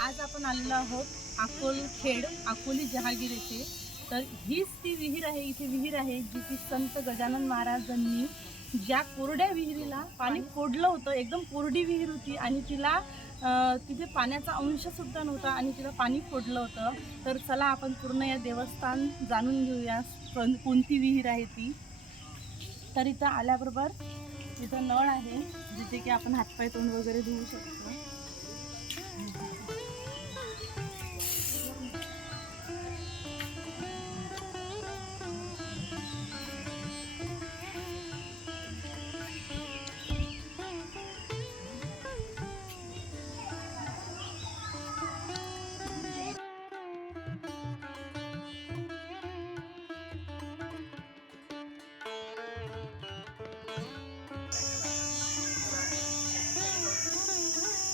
आज आपण आलेलो आहोत अकोलखेड, अकोली जहागीर येथे. तर हीच ती विहीर आहे. इथे विहीर आहे जी की संत गजानन महाराजांनी ज्या कोरड्या विहिरीला पाणी फोडलं होतं. एकदम कोरडी विहीर होती आणि तिला तिथे पाण्याचा अंश सुद्धा नव्हता आणि तिला पाणी फोडलं होतं. तर चला आपण पूर्ण या देवस्थान जाणून घेऊया कोणती विहीर आहे ती. तर इथं आल्याबरोबर इथं नळ आहे जिथे की आपण हातपाय तोंड वगैरे धुवू शकतो.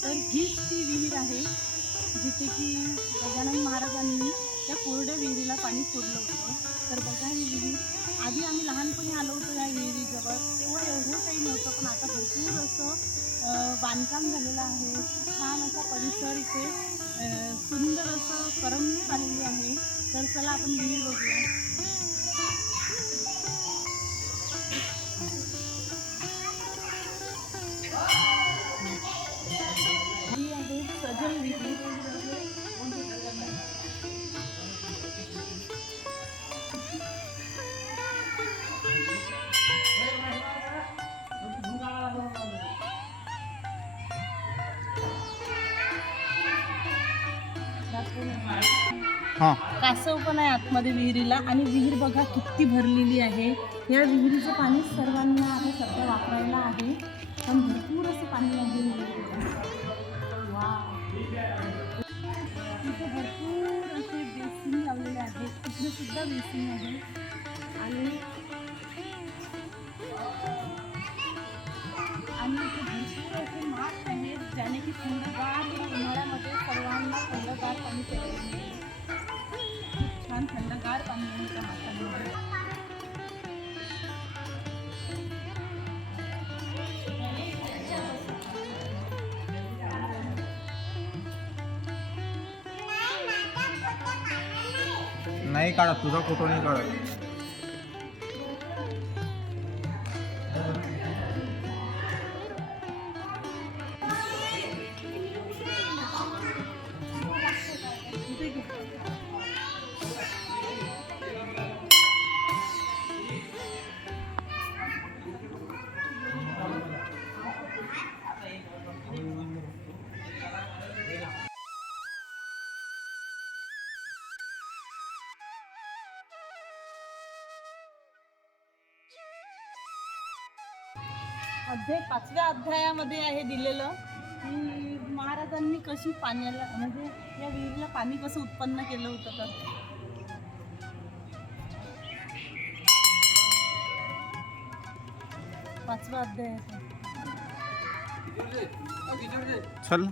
तर हीच ती विहीर आहे जिथे की गजानन महाराजांनी त्या कोरड्या विहिरीला पाणी फोडलं होतं. तर बघा ही विहीर आधी आम्ही लहानपणी आलो होतो या विहिरीजवळ, तेव्हा एवढं काही नव्हतं, पण आता भरपूर असं बांधकाम झालेलं आहे. छान असा परिसर इथे सुंदर असं करमणूक आलेली आहे. तर चला आपण विहीर बघूया. ही आहे सजल विहीर. कासव पण आहे आतमध्ये विहिरीला आणि विहीर बघा किती भरलेली आहे. या विहिरीचं पाणी सर्वांना आता सध्या वापरायला आहे, पण भरपूर असं पाणी आहे विहिरीला. तिथे भरपूर असे बेसिन लावलेले आहेत. तिथे सुद्धा बेसिन आहे आणि इथे भरपूर असे माठ आहेत ज्याने की थंडगार उन्हाळ्यामध्ये सर्वांना थंडगार पाणी प्यायला. खूप छान थंडगार पाणी आहे त्या माठांमध्ये. नाही काढत, तुझा फोटो नाही काढत. अध्याय 5व्या अध्यायामध्ये आहे दिलेलं की महाराजांनी कशी पाण्याला म्हणजे या विहिरीला पाणी कसं उत्पन्न केलं होतं. तर 5वा अध्याय आहे. चल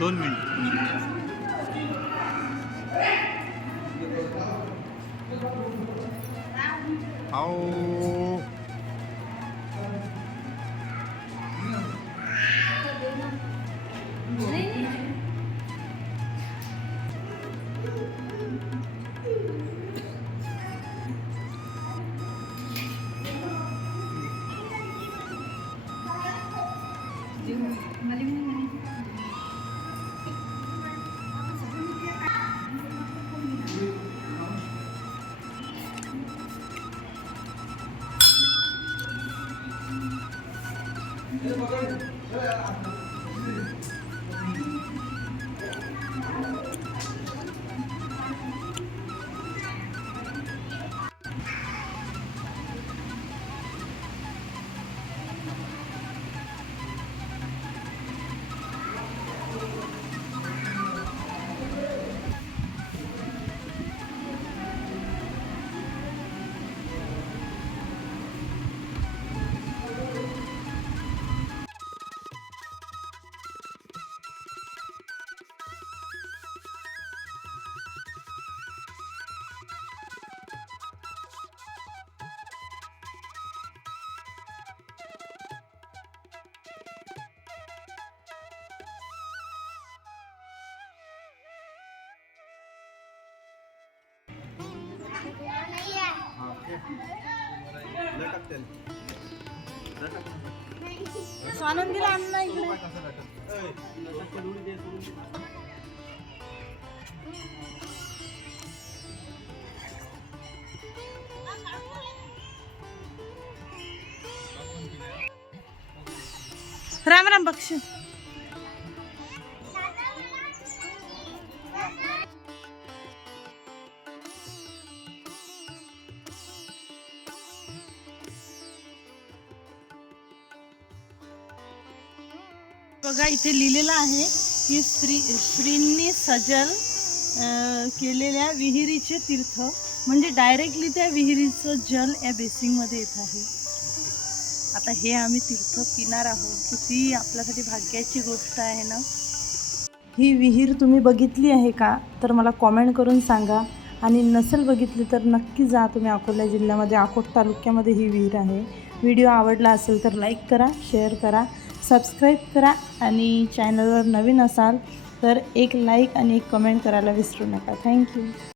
दोन मिनिट आओ. स्वानंदीला आण ना इकडे. राम राम बक्षी. बघा इथे लिहिलेलं आहे की श्रींनी सजल केलेल्या विहिरीचे तीर्थ, म्हणजे डायरेक्टली त्या विहिरीचं जल या बेसिंगमध्ये येत आहे. आता हे आम्ही तीर्थ पिणार आहोत. किती आपल्यासाठी भाग्याची गोष्ट आहे ना. ही विहीर तुम्ही बघितली आहे का तर मला कॉमेंट करून सांगा, आणि नसेल बघितली तर नक्की जा तुम्ही. अकोला जिल्ह्यामध्ये अकोट तालुक्यामध्ये ही विहीर आहे. व्हिडिओ आवडला असेल तर लाईक करा, शेअर करा, सबस्क्राईब करा, आणि चॅनलवर नवीन असाल तर एक लाईक आणि एक कमेंट करायला विसरू नका. थँक्यू.